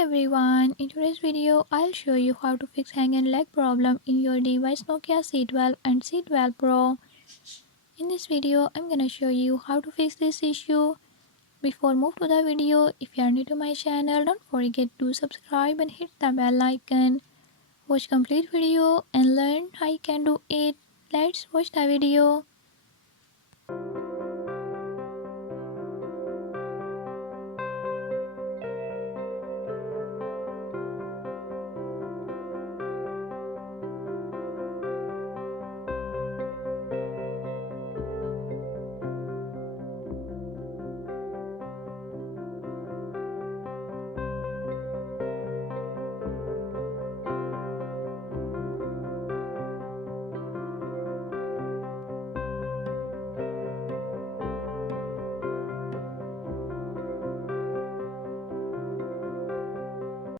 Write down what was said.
Everyone, in today's video I'll show you how to fix hang and lag problem in your device Nokia C12 and C12 Pro. In this video I'm gonna show you how to fix this issue. Before move to the video, if you are new to my channel, don't forget to subscribe and hit the bell icon. Watch complete video and learn how you can do it. Let's watch the video.